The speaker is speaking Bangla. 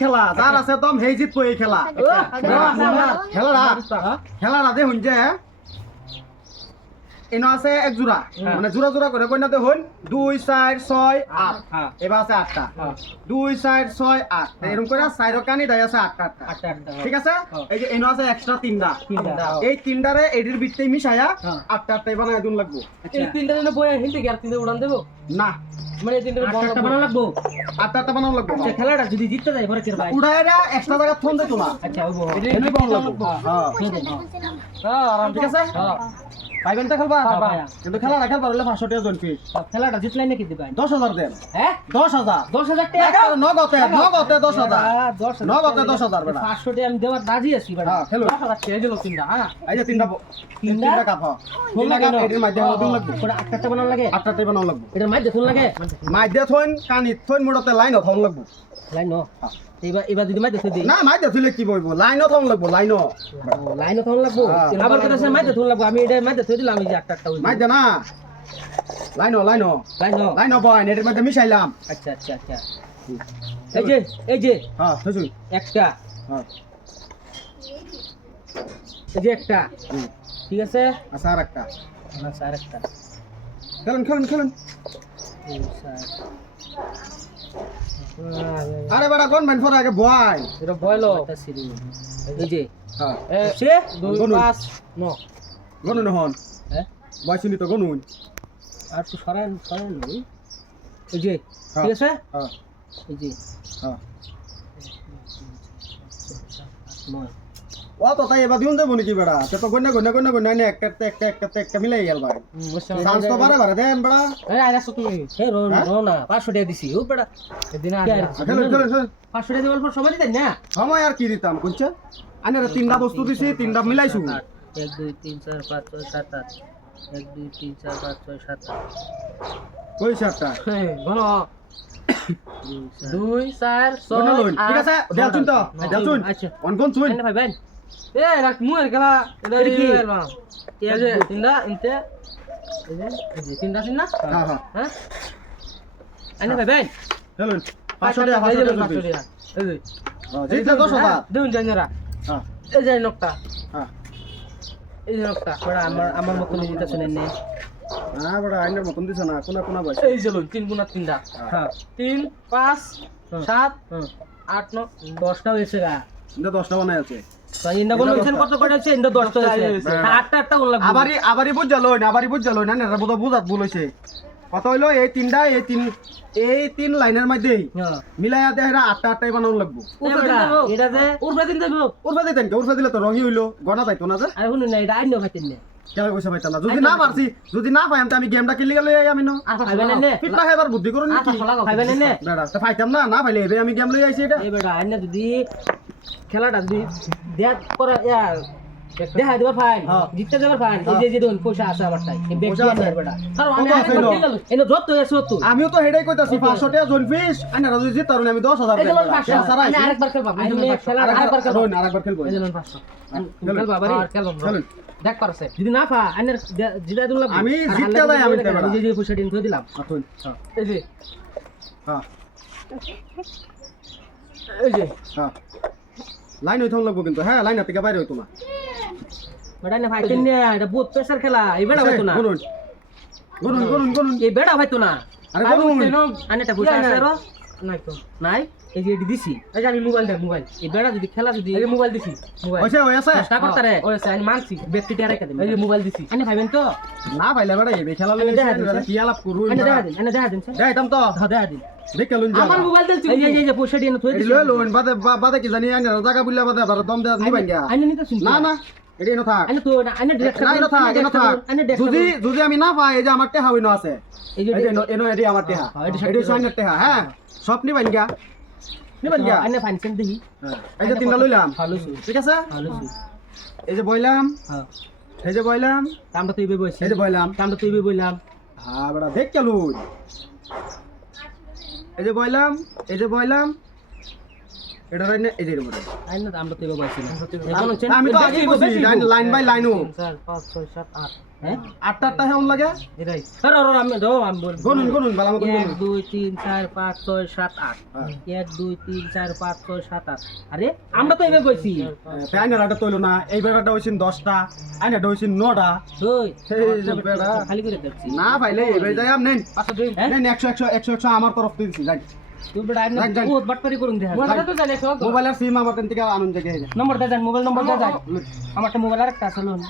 খেলা যার আছে দম হেই জিতবো এই খেলা খেলাটা দে শুনছে এনো আছে এক জোড়া মানে জোড়া জোড়া করে কইনাতে হইন 2 4 6 8 এবার আছে 8টা 2 4 6 8 এরকম করে চাইর কানি দাই আছে 8টা ঠিক আছে এই যে এনো আছে এক্সট্রা তিনটা এই তিনটারে এডির ভিতরে মিশায়া 8টা বানায় দুন লাগবো এই তিনটা জন্য বই হিন্দি কি আর তিনটা উড়ান দেব না মানে তিনটা বানানো লাগবো 8টা বানানো লাগবো আচ্ছা খেলাটা যদি জিততে যাই পরে কি ভাই উড়ায়রা এক্সট্রা জায়গা ফোন দে তোলা আচ্ছা ওগো এনে বানানো লাগবো হ্যাঁ আরাম ঠিক আছে হ্যাঁ পাইবেন তো খেলবা ভাইয়া কিন্তু খেলাটা খেলবার হলে 500 টাকা জন ফিস খেলাটা জিতলাই নাকি দিবেন 10000 দেন হ্যাঁ 10000 10000 টাকা নগদে 10000 10 নগদে 10000 বেটা 500 টাকা আমি দেওয়ার রাজি আছি বেটা হ্যাঁ খেলো 10000 টাকা দিলো তিনটা হ্যাঁ এই যে তিনটা কাপ ফোন লাগা এর মাঝে দিন লাগবে ওটা 8টা বানানো লাগে 8টা বানানো লাগবে এটা মাইতে ফোন লাগে মাইদে থইন কানি থইন মোড়তে লাইন থন লাগবে লাইন নো এবার যদি মাইতে থই না মাইদে থইলে কি বলবো লাইন থন লাগবে লাইন লাইন থন লাগবো আবার কথা সে মাইতে থন লাগবো আমি এটা মাইতে থই দিলাম এই যে 8টা হইছে মাইদে না লাইন লাইন বয় এর মধ্যে মিশাইলাম আচ্ছা আচ্ছা আচ্ছা এই যে হ্যাঁ থইছুই একটা হ্যাঁ এই যে একটা ঠিক আছে আচ্ছা আর একটা আচ্ছা আর একটা খেলুন আরে বেটা কোন মান ফরা আগে বয় এটা বয়লো এই যে হ্যাঁ সে 2 5 9 গনুন হন হ্যাঁ বয় শুনি তো গনুন আর তো সরান নই এই যে ঠিক আছে হ্যাঁ এই যে হ্যাঁ 9 ও তো তাই এবার দিউন দেব নাকি বেটা তে তো গন্না নে একটা মিলাই গেল ভাই চান্স তো বারে দেন বেটা এই আইরা তুমি হে রো না 500 টাকা দিছি ও বেটা এদিন আর খেলুন 500 টাকা দেওয়ার পর সময় দিতেন না সময় আর কি দিতাম কোনছে আইনারে তিনটা বস্তু দিছি তিনটা মিলাইছু 1 2 3 4 5 6 7 8 1 2 3 4 5 6 7 8 কই সাতটা হ্যাঁ ভালো 2 4 6 ঠিক আছে দেল চুন তো দেল চুন আচ্ছা অন কোন চুন ভাই ভাই এ রাখ মুয়ের খেলা এটা কি এলবা এই যে তিনটা ইনতে এই যে তিনটা সিন না হ্যাঁ হ্যাঁ হ্যাঁ আইনা ভাই ভাই খেলুন 500 টাকা এই যে এইটা 10000 দুন জানেরা হ্যাঁ এই যে নকটা হ্যাঁ এই যে নকটা বড় আমার মত নিয়ে দিতে শুনেন নে না বড় আইনের মতন দিছ না কোনা বয়স এই যে 3 গুণা 3টা হ্যাঁ 3 5 7 8 9 10টা হয়েছে গা এটা 10টা বানাই আছে তো ইন্দা কোন হইছেন কত করে হচ্ছে ইন্দা 10টা হইছে 8টা কোন লাগবে আবারই বুঝালো না না বুঝাত ভুল হইছে কত হইলো এই তিন লাইনের মধ্যে মিলাইয়া দে এরা 8টাই বানানো লাগবো এটা যে উরফে দিন দেব উরফে দিলে তো রঙই হইলো গনা যাইতো না যে আরে শুনুন না এটা আইনো খাইতেন না কেন কইছে ভাইতা না যদি না পাইম আমি গেমটা খেলি গেল আমি না খাইবেন না ফিট না খাইবার বুদ্ধি করুন নাকি খাইবেন না বেড়া তো ফাইতাম না পাইলে এবে আমি গেম লই আইছি এটা এই বেটা আইনা যদি খেলাটা যদি দেখ করা দেখা দেবার ফাইন জিততে যাবার ফাইন এই যে দোন পয়সা আছে আমার তাই এই ব্যক্তি আছে বেটা আর আমি এনে যত আছে তো আমিও তো হেডাই কইতাছি 500 টাকা জোন ফিস আইনা রাজু জিত তারুন আমি 10000 এই যে আমি আরেকবার খেলব আমি খেলা আরেকবার খেলব এই যে 500 খেল বাবারে খেলুন দেখ পারছে যদি না পা আইনার জিতা দিল আমি জিততে যাই আমি এই যে পয়সা দিন তো দিলাম আতুন এই যে হ্যাঁ এই যে হ্যাঁ লাইন হইতো লাগবো কিন্তু হ্যাঁ লাইন থেকে বাইরে হইতো না বেটা না ফাইতেন না এটা বহুত প্রেসার খেলা এই বেটা হইতো না গুনুন এই বেটা হইতো না আরে গুনুন আনেটা পয়সা আছে আর নাই তো নাই এই যে দিছি এই যে আমি মোবাইল এই বেটা যদি খেলা যদি এই মোবাইল দিছি মোবাইল হইছে চেষ্টা করতে রে ওইছে আমি মানছি ব্যক্তি টেরা রেখে দিই এই যে মোবাইল দিছি আনে ভাইবেন তো না ভাইলে বেটা এই খেলা লই কি আলাপ করু আনে দেখা দিন যাইতাম তো দেখা দিন দেখলুন আমার মোবাইল দিল এই যে পয়সা দিয়ে থই দিছি লই লইন বাদে কি জানি আনে জায়গা বুইলা বাদে আবার দম দে নিবান গিয়া আনে নিতে শুন না এডি ন থাক আনে তো আনে ডাইরেক্ট আনে যদি আমি না পাই এই যে আমার টেহা হইনো আছে এই যে এনো এডি আমার টেহা এডি সাইনের টেহা হ্যাঁ সব নিবান গিয়া আনে ফাইনছেন দেখি এই যে তিনটা লইলাম ভালো ঠিক আছে ভালো এই যে বইলাম হ্যাঁ এই যে বইলাম কামটা তুইবে বইছি এই যে বইলাম কামটা তুইবে বইলাম হ্যাঁ বড় দেখ কেলুন এই যে বইলাম এটা রাইন এই যে এরকম আইন না আমরা তো এবার পাইছি না আমি তো আগেই বলছি লাইন বাই লাইনও 4 5 6 7 8 হ্যাঁ আটটা আটটা হেমন লাগে এটাই আর আমি দাও আমি বল গুনুন বালা মত 1 2 3 4 5 6 7 8 1 2 3 4 5 6 7 8 আরে আমরা তো এবার কইছি প্যানের আটা তৈলো না এই বেড়াটা হইছেন 10টা আইনাটা হইছেন 9টা ওই এই যে বেড়া খালি করে দেখছি না ভাইলে এই যাই আম নেন পাঁচশো দুই হ্যাঁ নেন 100 আমার তরফ থেকে দিছি যাই তুই বড় আইন যাক, যাক। বহুত বাটপারি করুন দেখা মোবাইল তো জানে সব মোবাইলের সিম আমার কাছ থেকে আনন্দ জায়গায় নম্বর দে যান মোবাইল নম্বর দে যান আমারটা মোবাইল আরেকটা আছে লোন